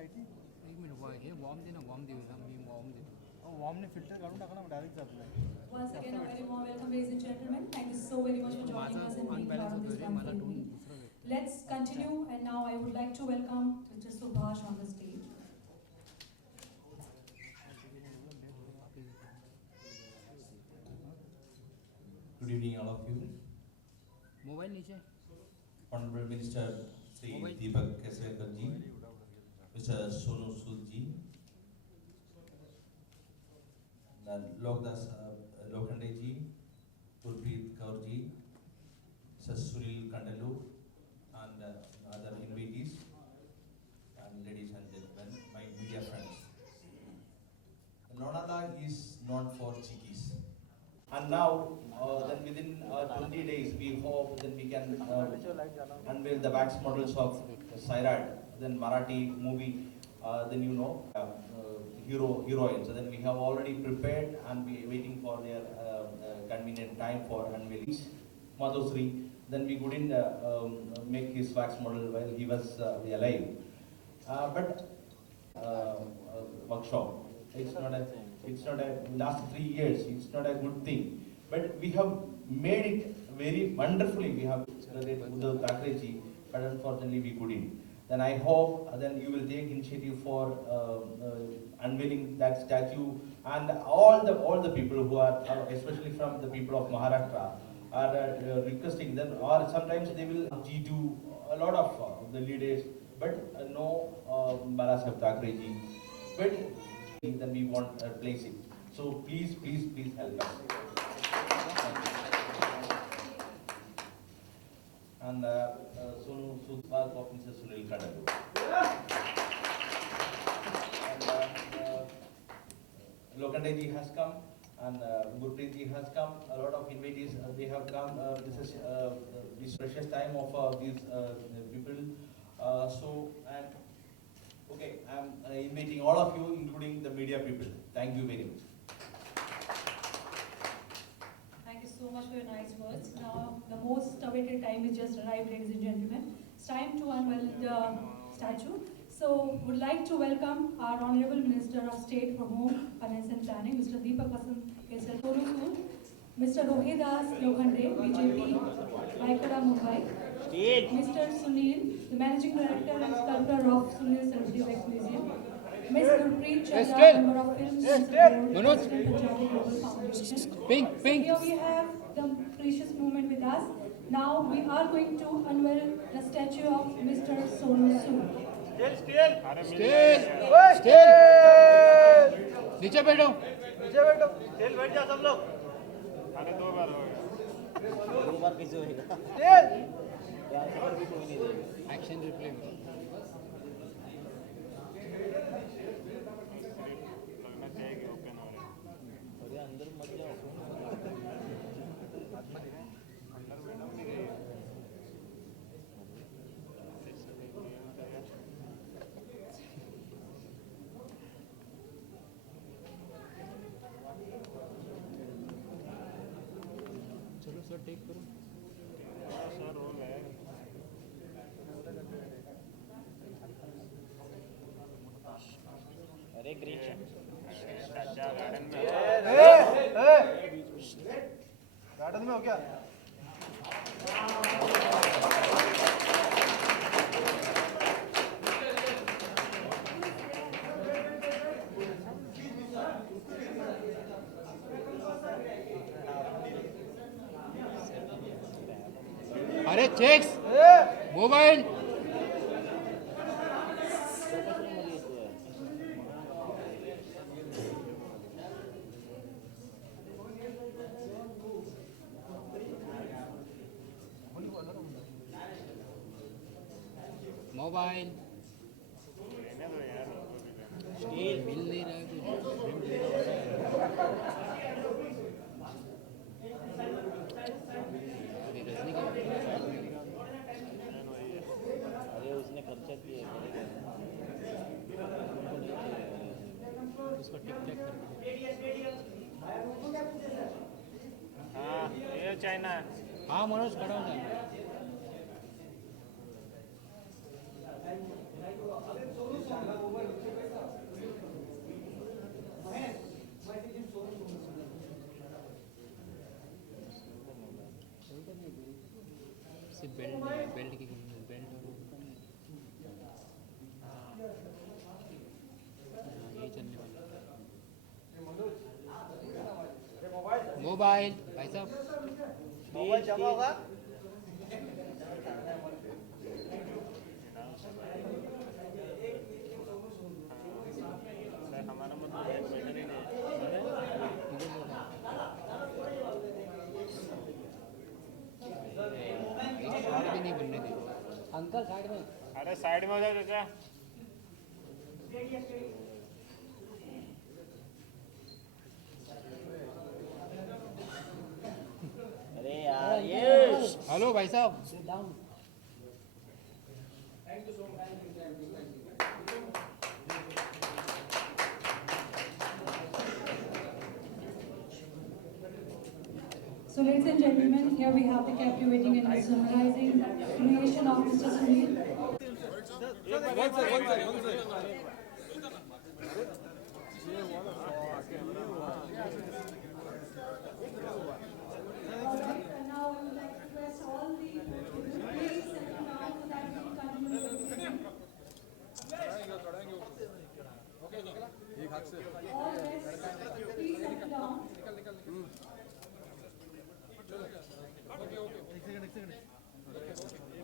लाईटी एक मिनिट हे वॉर्म दे ना वॉर्म दे मी वॉर्म देतो वॉर्मने फिल्टर काढून टाका ना डायरेक्ट जात नाही. Once again, a very warm welcome, ladies and gentlemen. Thank you so very much for joining us and being part of this wonderful evening. Let's continue, and now I would like to welcome Mr. Subhash on the stage. Good evening, all of you. Mobile नीचे Honorable Minister Sri Mobile. Deepak Kesarkar ji, Mr. Sonu Sood ji, Lokdas Lokhande ji, Gurpreet Kaur ji, Mr. Sunil Kandalu, and other invitees, and ladies and gentlemen, my media friends. Lonala is not for chickies. And now, then within 20 days, we hope that we can unveil the wax models of Sairad, then Marathi movie, then heroines. So then we have already prepared and we are waiting for their convenient time for unveiling. Madhusri, then we couldn't make his wax model while he was alive. But workshop, it's not a last 3 years, it's not a good thing. But we have made it very wonderfully. We have Uddhav Thackeray ji, but unfortunately we couldn't. Then I hope then you will take initiative for unveiling that statue, and all the people who are especially from the people of Maharashtra are requesting them, or sometimes they will do a lot of the leaders, but no Balasaheb Thackeray ji. But then we want to place it. So please help us. And Sonu Sood of Mr. Sunil Kandalu. And Lokhande ji has come, and Gurpreet ji has come. A lot of invitees they have come. This is this precious time of these people. Okay, I'm inviting all of you, including the media people. Thank you very much. Thank you so much for your nice words. Now, the most awaited time is just arrived, ladies and gentlemen. It's time to unveil the statue. So, would like to welcome our Honorable Minister of State for Home, Finance and Planning, Mr. Deepak Kesarkar, Mr. Rohidas Lokhande, BJP, Vaikara, Mumbai, Mr. Sunil, the Managing Director and Sculptor of Sunil Sarojini Wax Museum, Ms. Gurpreet Chandra, Member of Film Board, President Punjabi Global Foundation. Pink. So here we have the precious moment with us. Now we are going to unveil the statue of Mr. Sonu Sood. Still नीचे बैठो तेल बैठ जा सब लोग. अरे 2 बार हो गया. 2 बार कैसे होएगा? यार खबर भी कोई नहीं देगा. एक्शन रिप्ले में लगना चाहिए कि ओपन हो रहा है. अरे अंदर मत जाओ. अंदर मैडम भी गई है. चलो सर टेक करो सर रोल है. अरे ग्रीन अच्छा गार्डन में गार्डन में हो क्या? अरे चेक्स मोबाइल मोबाइल लेने दो यार. स्टील मिल नहीं रहा है कुछ मिल नहीं रहा है रजनी अरे उसने खर्चा किया. उसको टिक टैक हाँ ये चाइना. हाँ मनोज खड़ा हो जाए मोबाइल भाई साहब मोबाइल जमा होगा सर हमारा मतलब बेटर ही नहीं भी नहीं बनने दे अंकल साइड में अरे साइड में हो जाओ चाचा अरे यार ये हेलो भाई साहब So ladies and gentlemen, here we have the captivating and mesmerizing creation of Mr. Sunil. Alright, and now I would like to request all the please settle down so that we can continue with the meeting. All guests, please settle down.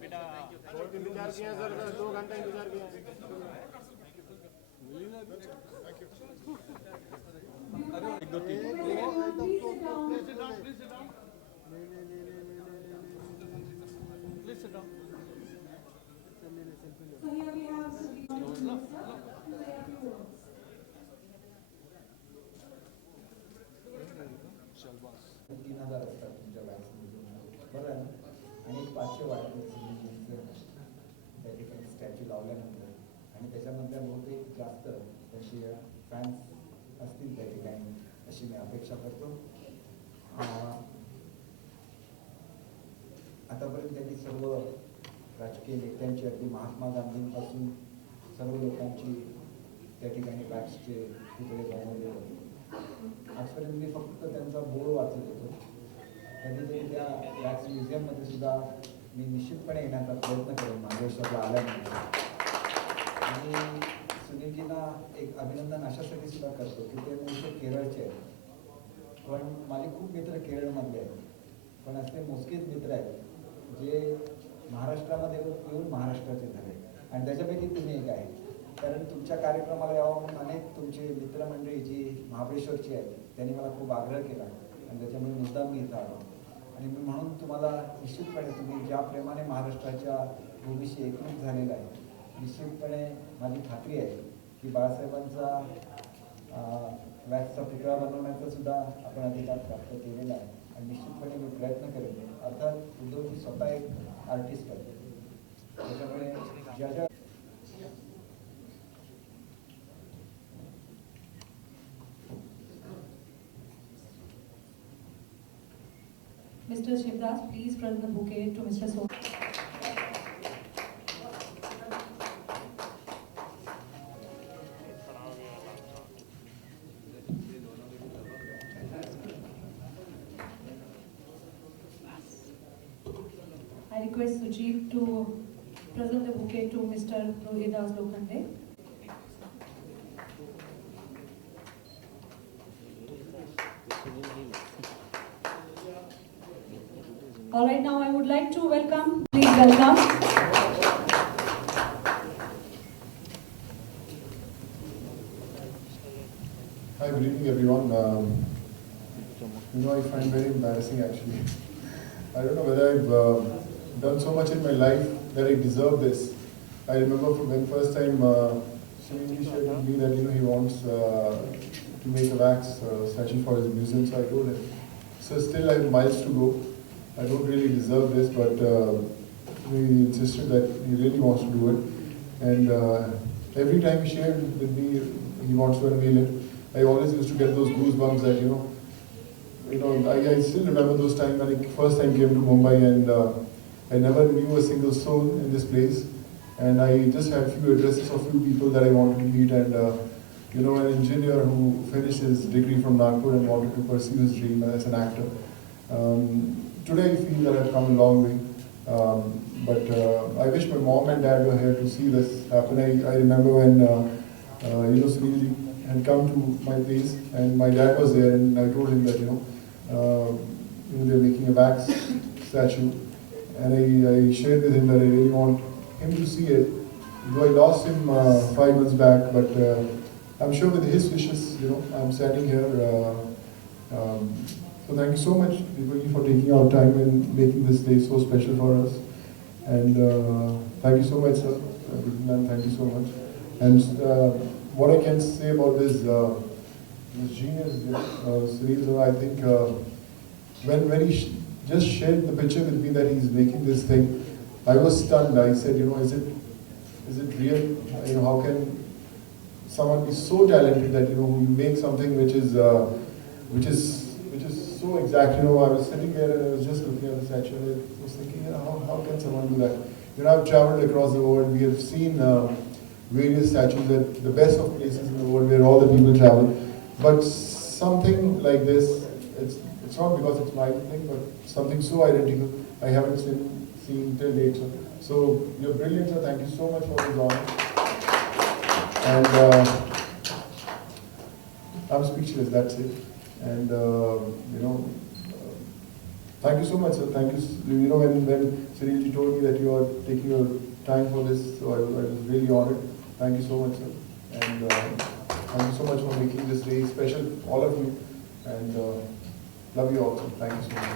बेटा बहुत इंतजार किया sir 2 घंटा इंतजार किया So here we have the Minister to say a few words. 3,000 असतात तुमच्या vaccination बरं आहे ना आणि 500 वाटले सिलिंडरचं त्या ठिकाणी स्टॅच्यू लावल्यानंतर आणि त्याच्यामधल्या बहुतेक जास्त त्यांचे फॅन्स असतील त्या ठिकाणी अशी मी अपेक्षा करतो. आतापर्यंत त्यांनी सर्व राजकीय नेत्यांची अगदी महात्मा गांधींपासून सर्व लोकांची त्या ठिकाणी वॅक्सचे तुकडे बनवले होते. आजपर्यंत मी फक्त त्यांचा बोर्ड वाचत होतो. कधीतरी त्या वॅक्स म्युझियममध्ये सुद्धा मी निश्चितपणे येण्याचा प्रयत्न करेन महाबळेश्वरला आल्यानंतर. आणि सुनीलजींना एक अभिनंदन अशासाठी सुद्धा करतो की ते मूळचे केरळचे आहेत, पण माझे खूप मित्र केरळमधले आहेत, पण असे मोजकेच मित्र आहेत जे महाराष्ट्रामध्ये येऊन महाराष्ट्राचे झाले आणि त्याच्यापैकी तुम्ही एक आहे. कारण तुमच्या कार्यक्रमाला यावं म्हणून अनेक तुमचे मित्रमंडळी जी महाबळेश्वरची आहेत त्यांनी मला खूप आग्रह केला आणि त्याच्यामुळे मुद्दाम मी इथं आलो. आणि मी म्हणून तुम्हाला निश्चितपणे तुम्ही ज्या प्रेमाने महाराष्ट्राच्या भूमीशी एकरूप झालेला आहे, निश्चितपणे माझी खात्री आहे की बाळासाहेबांचा वॅक्सचा पुतळा बनवण्याचा सुद्धा आपण अधिकार प्राप्त केलेला आहे आणि निश्चितपणे मी प्रयत्न करेन. अर्थात उद्धवजी स्वतः एक आर्टिस्ट आहेत, त्याच्यामुळे ज्या ज्या Mr. Shivdas, please present the bouquet to Mr. So. I request Sujit to present the bouquet to Mr. Rohidas Lokande. All right, now I would like to welcome, please welcome. Hi, good evening everyone. I find very embarrassing actually. I don't know whether I've done so much in my life that I deserve this. I remember from when first time Sunil shared with me that he wants to make a wax statue for his museum, so I told him. So still I have miles to go. I don't really deserve this, but he insisted that he really wants to do it. And every time he shared with me he wants to unveil it, I always used to get those goosebumps that, I still remember those times when I first time came to Mumbai and I never knew a single soul in this place. And I just had few addresses of few people that I wanted to meet and, an engineer who finished his degree from Nagpur and wanted to pursue his dream as an actor. Today I feel that I've come a long way. But I wish my mom and dad were here to see this happen. I remember when, Sunil had come to my place and my dad was there and I told him that, they're making a wax statue, and I shared with him that I really want him to see it. Though I lost him 5 months back, but I'm sure with his wishes, I'm standing here. So thank you so much, Deepaki, for taking our time and making this day so special for us. And thank you so much, sir. Man, thank you so much. And what I can say about this genius, Sunil sir, I think when he just shared the picture with me that he's making this thing, I was stunned. I said, is it real? How can someone be so talented that who make something which is so exact? I was sitting there and I was just looking at the statue and I was thinking, how can someone do that? I've traveled across the world. We have seen various statues at the best of places in the world where all the people travel. But something like this, it's not because it's my thing, but something so identical I haven't seen till date. So you're brilliant, sir. Thank you so much for this honor. And I'm speechless. That's it. And thank you so much, sir. Thank you. When Sunilji told me that you are taking your time for this, so I was really honored. Thank you so much, sir. And thank you so much for making this day special, all of you. And love you all. Thank you so much.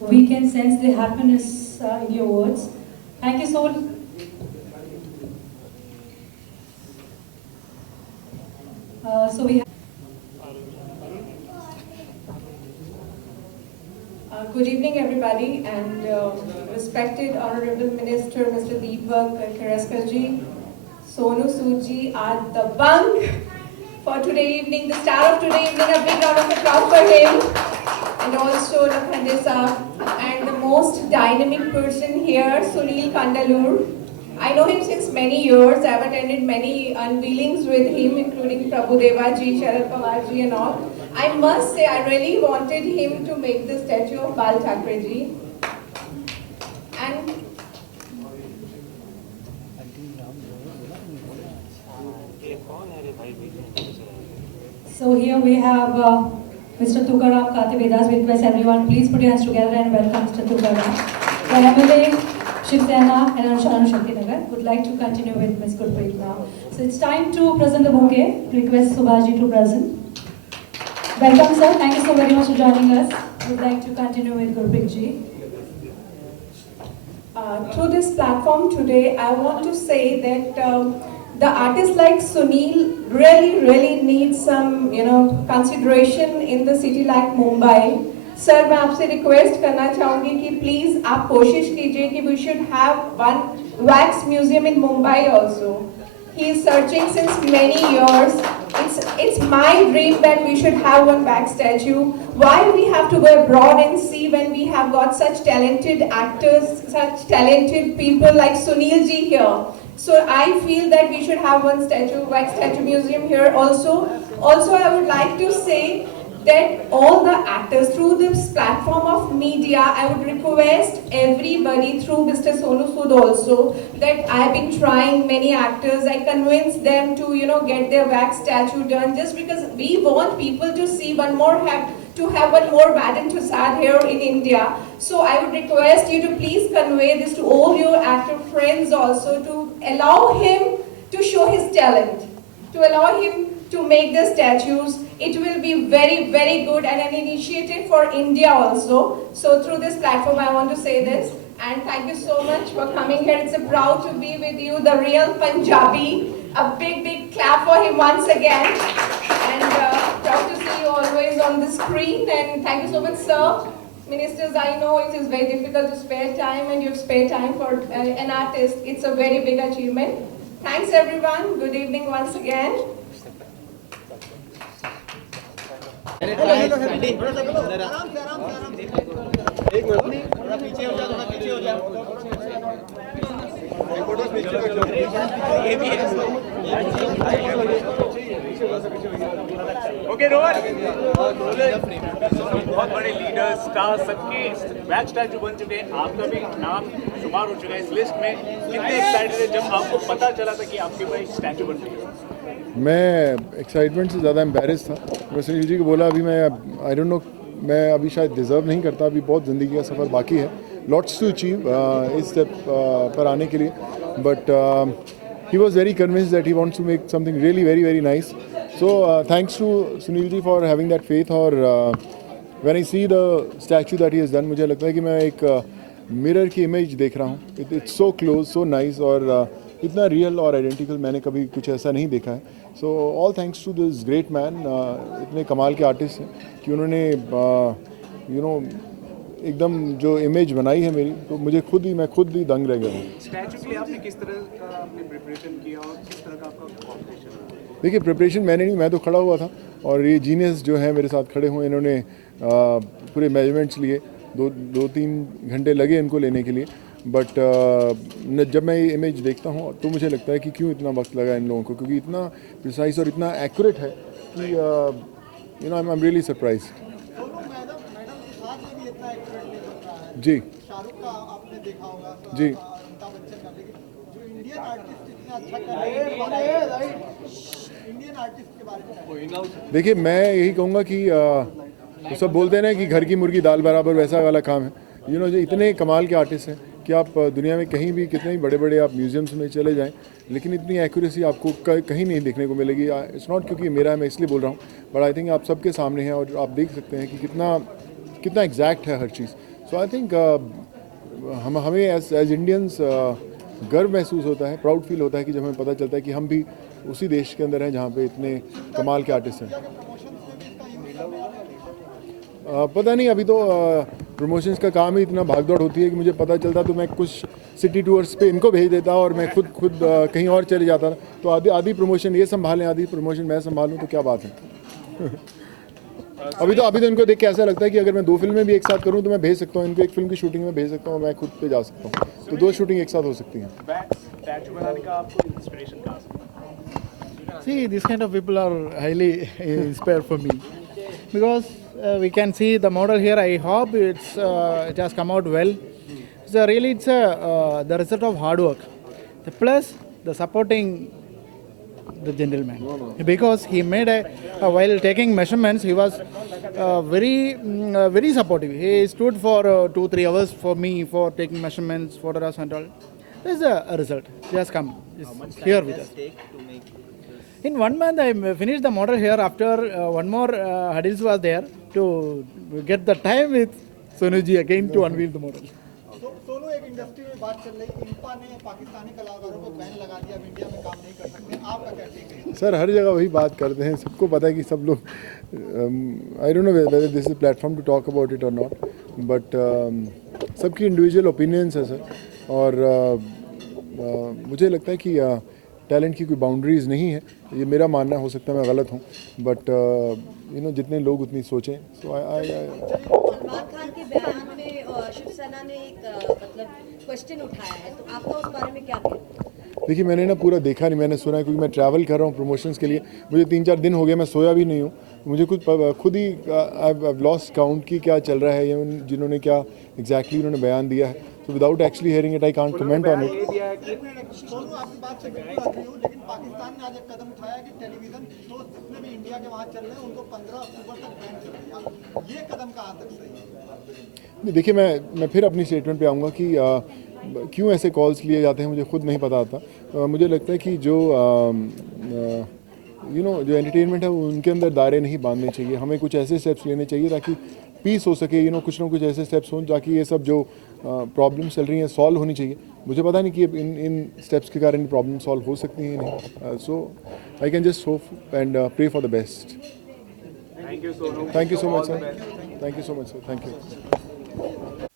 We can sense the happiness in your words. Thank you so much. So we have good evening, everybody, and respected Honorable Minister Mr. Deepak Kheraskarji, Sonu Sood ji are the bunk for today evening, the star of today evening. A big round of applause for him, and also Lakhande Saab, and the most dynamic person here, Sunil Kandalur. I know him since many years. I have attended many unveilings with him, including Prabhu Deva ji, Sharad Pawar ji and all. I must say, I really wanted him to make the statue of Bal Thackeray ji. And so here we have Mr. Tukaram Kativedas. We request everyone, please put your hands together and welcome Mr. Tukaram. The MLA, Shiv Sena and Anushakti Nagar would like to continue with Ms. Gurpreet now. So it's time to present the bouquet. Request Subhaji to present. Welcome, sir. Thank you so very much for joining us. We'd like to continue with Gurpreet ji. Through this platform today, I want to say that the artists like Sunil really need some, consideration in the city like Mumbai. Sir, मैं आपसे request करना चाहूँगी कि please आप कोशिश कीजिए कि we should have one wax museum in Mumbai also. He is searching since many years. It's my dream that we should have one wax statue. Why we have to go abroad and see when we have got such talented actors, such talented people like Sunil ji here? So I feel that we should have one statue, wax statue museum here also. Also, I would like to say that all the actors through this platform of media, I would request everybody through Mr. Sonu Sood also that I've been trying many actors. I convinced them to get their wax statue done just because we want people to see one more Madhan Tussad here in India. So I would request you to please convey this to all your actor friends also to allow him to show his talent, to allow him to make the statues. It will be very good and an initiative for India also. So through this platform I want to say this, and thank you so much for coming here. It's a proud to be with you, the real Punjabi. A big clap for him once again, and proud to see you always on the screen. And thank you so much, sir. Ministers, I know it is very difficult to spare time, and you've spared time for an artist. It's a very big achievement. Thanks everyone. Good evening once again. Okay Rohan, बहुत बड़े leader star सबके back statue बन चुके हैं. आपका भी नाम शुमार हो चुका है इस लिस्ट में. कितने एक्साइटेड थे जब आपको पता चला था कि आपके पास स्टैचू बन रही है? मैं एक्साइटमेंट से ज़्यादा एम्बेरस था। मैं सुनील जी को बोला अभी मैं आई डोंट नो, मैं अभी शायद डिज़र्व नहीं करता, अभी बहुत ज़िंदगी का सफ़र बाकी है, लॉट्स टू अचीव इस स्टेप पर आने के लिए, but he was very convinced that he wants to make something really very very nice. So thanks to Sunil ji for having that faith. और when I see the statue that he has done, मुझे लगता है कि मैं एक mirror की image देख रहा हूँ। It's so close, so nice, और इतना रियल और आइडेंटिकल मैंने कभी कुछ ऐसा नहीं देखा है। So all thanks to this great man. इतने कमाल के आर्टिस्ट हैं कि उन्होंने यू नो एकदम जो इमेज बनाई है मेरी, तो मैं खुद ही दंग रह गया हूँ। स्टैचू के लिए आपने किस तरह का आपने प्रिपरेशन किया और किस तरह का आपका कॉम्पिटिशन? देखिए, प्रिपरेशन मैंने नहीं, मैं तो खड़ा हुआ था और ये जीनियस जो है मेरे साथ खड़े हुए, इन्होंने पूरे मेजरमेंट्स लिए, 2-3 घंटे लगे इनको लेने के लिए। बट जब मैं ये इमेज देखता हूँ तो मुझे लगता है कि क्यों इतना वक्त लगा इन लोगों को, क्योंकि इतना प्रिसाइज और इतना एक्यूरेट है कि you know I am really surprised. जी शाहरुख का आपने देखा होगा, जी अमिताभ बच्चन का, लेकिन जो इंडियन आर्टिस्ट इतना अच्छा कर रहे हैं, इंडियन आर्टिस्ट के बारे में देखिए, मैं यही कहूँगा कि तो सब बोलते हैं ना कि घर की मुर्गी दाल बराबर, वैसा वाला काम है। यू नो, जो इतने कमाल के आर्टिस्ट हैं कि आप दुनिया में कहीं भी कितने ही बड़े बड़े आप म्यूजियम्स में चले जाएं, लेकिन इतनी एक्यूरेसी आपको कहीं नहीं देखने को मिलेगी। इट्स नॉट क्योंकि मेरा है, मैं इसलिए बोल रहा हूँ, बट आई थिंक आप सबके सामने है और आप देख सकते हैं कि कितना एग्जैक्ट है हर चीज़। सो आई थिंक हमें एज इंडियंस गर्व महसूस होता है, प्राउड फील होता है कि जब हमें पता चलता है कि हम भी उसी देश के अंदर हैं जहाँ पे इतने कमाल के आर्टिस्ट हैं। पता नहीं, अभी तो प्रमोशंस का काम ही इतना भागदौड़ होती है कि मुझे पता चलता तो मैं कुछ सिटी टूर्स पे इनको भेज देता और मैं खुद कहीं और चले जाता। तो आधी प्रमोशन ये संभालें, आधी प्रमोशन मैं संभालूं, तो क्या बात है। अभी तो इनको देख के ऐसा लगता है कि अगर मैं 2 फिल्में भी एक साथ करूं तो मैं भेज सकता हूं इनको, एक फिल्म की शूटिंग में भेज सकता हूं, मैं खुद पे जा सकता हूं, तो 2 शूटिंग एक साथ हो सकती हैं। स्टैचू बनाने का आपको इंस्पिरेशन कहाँ से? See, these kind of people are highly inspired for me because we can see the model here. I hope it has come out well. So really, it's the result of hard work. Plus the supporting the gentleman, because he made while taking measurements, he was very supportive. He stood for 2-3 hours for me for taking measurements, photographs and all. There's a result. He has come. It's here with us. In 1 month, I finished the model here. After one more hurdles was there to get the time with Sonuji again to unveil the model. Sonu, एक industry में बात चल रही, इंपा ने पाकिस्तानी कलाकारों को ban लगा दिया, इंडिया में काम नहीं कर सकते, आपका क्या टेक है? सर, हर जगह वही बात करते हैं, सबको पता है कि सब लोग, I don't know whether this is platform to talk about it और नॉट, बट सबकी इंडिविजुअल ओपिनियंस है सर। और मुझे लगता है कि टैलेंट की कोई बाउंड्रीज नहीं है, ये मेरा मानना, हो सकता है मैं गलत हूँ, बट यू नो जितने लोग उतनी सोचें। सो सलमान खान के बयान में शिवसेना ने एक मतलब क्वेश्चन उठाया है, तो आपका उस बारे में क्या कहना है? देखिए, मैंने ना पूरा देखा नहीं, मैंने सुना है, क्योंकि मैं ट्रैवल कर रहा हूँ प्रमोशंस के लिए, मुझे 3-4 दिन हो गए, मैं सोया भी नहीं हूँ, मुझे खुद ही आई लॉस्ट काउंट की क्या चल रहा है, ये जिन्होंने क्या एग्जैक्टली उन्होंने बयान दिया है। So without actually hearing it, I can't comment on it. Sonu, आपकी बात से बिल्कुल agree हूं, लेकिन पाकिस्तान ने आज एक कदम उठाया कि टेलीविजन शो जितने भी इंडिया के वहाँ चल रहे हैं उनको 15 अक्टूबर तक बैन कर दिया। ये कदम कहाँ तक सही है? देखिए, मैं फिर अपनी स्टेटमेंट पे आऊँगा कि क्यों ऐसे कॉल्स लिए जाते हैं, मुझे खुद नहीं पता आता। मुझे लगता है कि जो यू नो जो एंटरटेनमेंट है उनके अंदर दायरे नहीं बांधने चाहिए, हमें कुछ ऐसे स्टेप्स लेने चाहिए ताकि पीस हो सके, यू नो कुछ ना कुछ ऐसे स्टेप्स हों ताकि ये सब जो प्रॉब्लम्स चल रही हैं सॉल्व होनी चाहिए। मुझे पता नहीं कि इन स्टेप्स के कारण प्रॉब्लम सॉल्व हो सकती हैं नहीं। So I can just hope and pray for the best. Thank you Sonu. Thank you so much sir, thank you so much sir, thank you.